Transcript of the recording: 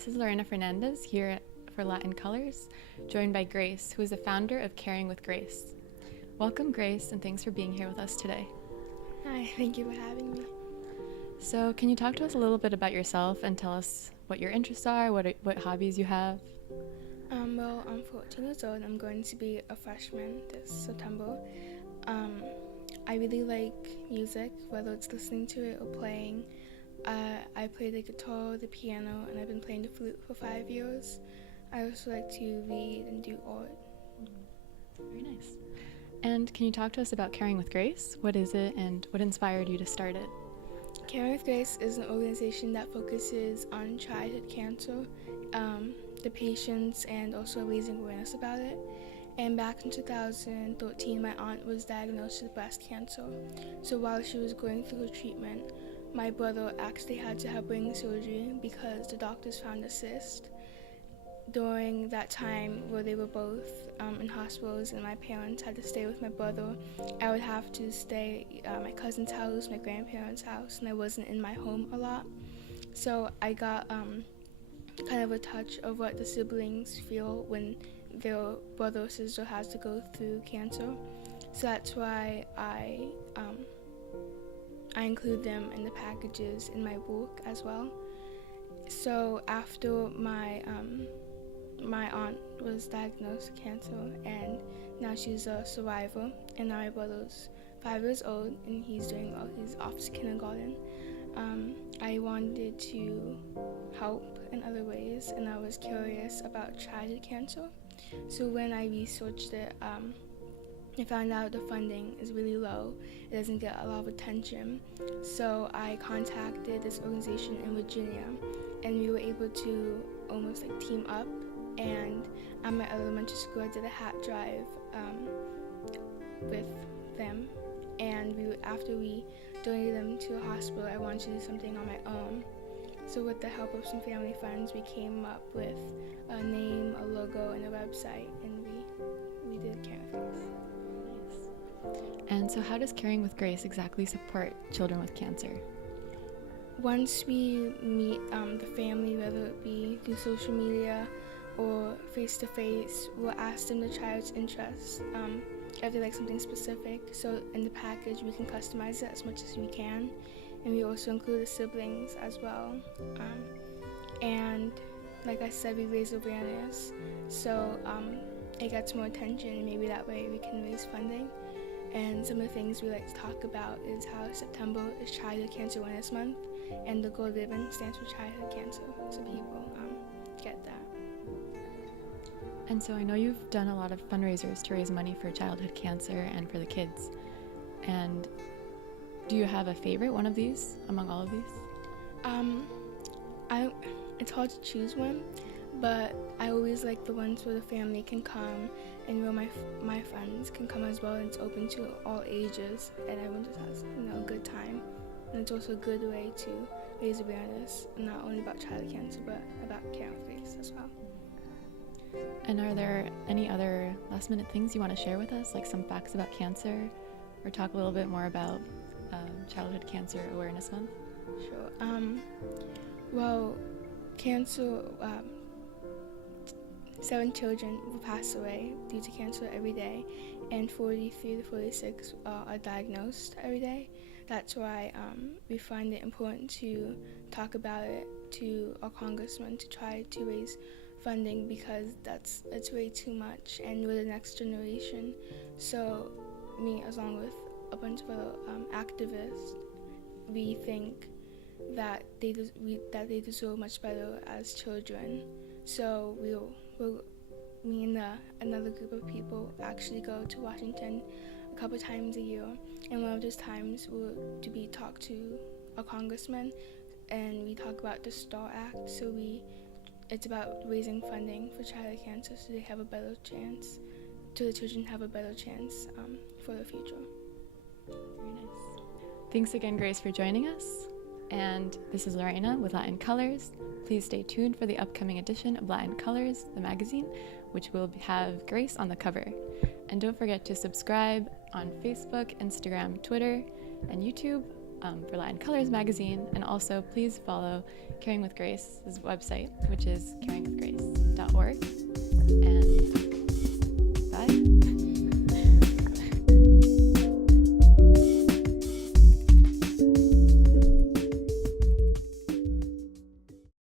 This is Lorena Fernandez here for Latin Colors, joined by Grace, who is the founder of Caring with Grace. Welcome, Grace, and thanks for being here with us today. Hi, thank you for having me. So, can you talk to us a little bit about yourself and tell us what your interests are, what hobbies you have? Well, I'm 14 years old. I'm going to be a freshman this September. I really like music, whether it's listening to it or playing. I play the guitar, the piano, and I've been playing the flute for 5 years. I also like to read and do art. Very nice. And can you talk to us about Caring with Grace? What is it and what inspired you to start it? Caring with Grace is an organization that focuses on childhood cancer, the patients, and also raising awareness about it. And back in 2013, my aunt was diagnosed with breast cancer. So while she was going through her treatment, my brother actually had to have brain surgery because the doctors found a cyst. During that time where they were both in hospitals and my parents had to stay with my brother, I would have to stay at my cousin's house, my grandparents' house, and I wasn't in my home a lot. So I got kind of a touch of what the siblings feel when their brother or sister has to go through cancer. So that's why I include them in the packages in my book as well. So after my aunt was diagnosed with cancer, and now she's a survivor, and now my brother's 5 years old and he's doing well. He's off to kindergarten. I wanted to help in other ways, and I was curious about childhood cancer. So when I researched it, I found out the funding is really low. It doesn't get a lot of attention. So I contacted this organization in Virginia, and we were able to almost like team up. And at my elementary school, I did a hat drive with them. And after we donated them to a hospital, I wanted to do something on my own. So with the help of some family friends, we came up with a name, a logo, and a website, and we did Caring with Grace. And so how does Caring with Grace exactly support children with cancer? Once we meet the family, whether it be through social media or face-to-face, we'll ask them the child's interests, if they like something specific. So in the package, we can customize it as much as we can. And we also include the siblings as well. And like I said, we raise awareness. So it gets more attention, and maybe that way we can raise funding. And some of the things we like to talk about is how September is Childhood Cancer Awareness Month, and the gold ribbon stands for childhood cancer, so people get that. And so I know you've done a lot of fundraisers to raise money for childhood cancer and for the kids. And do you have a favorite one of these among all of these? It's hard to choose one, but I always like the ones where the family can come and where my friends can come as well, and it's open to all ages, and everyone just has a good time. And it's also a good way to raise awareness, not only about childhood cancer, but about Caring with Grace as well. And are there any other last minute things you want to share with us, like some facts about cancer, or talk a little bit more about Childhood Cancer Awareness Month? Sure. Well, cancer, 7 children will pass away due to cancer every day, and 43 to 46 are diagnosed every day. That's why we find it important to talk about it to our congressman to try to raise funding, because it's way too much, and we're the next generation. So me, along with a bunch of other activists, we think that they deserve much better as children. So me and another group of people actually go to Washington a couple times a year, and one of those times will to be talk to a congressman, and we talk about the STAR Act. So it's about raising funding for childhood cancer, so they have a better chance, so the children have a better chance for the future. Very nice. Thanks again, Grace, for joining us. And this is Lorena with Latin Colors. Please stay tuned for the upcoming edition of Latin Colors, the magazine, which will have Grace on the cover. And don't forget to subscribe on Facebook, Instagram, Twitter, and YouTube, for Latin Colors magazine, and also please follow Caring with Grace's website, which is caringwithgrace.org. And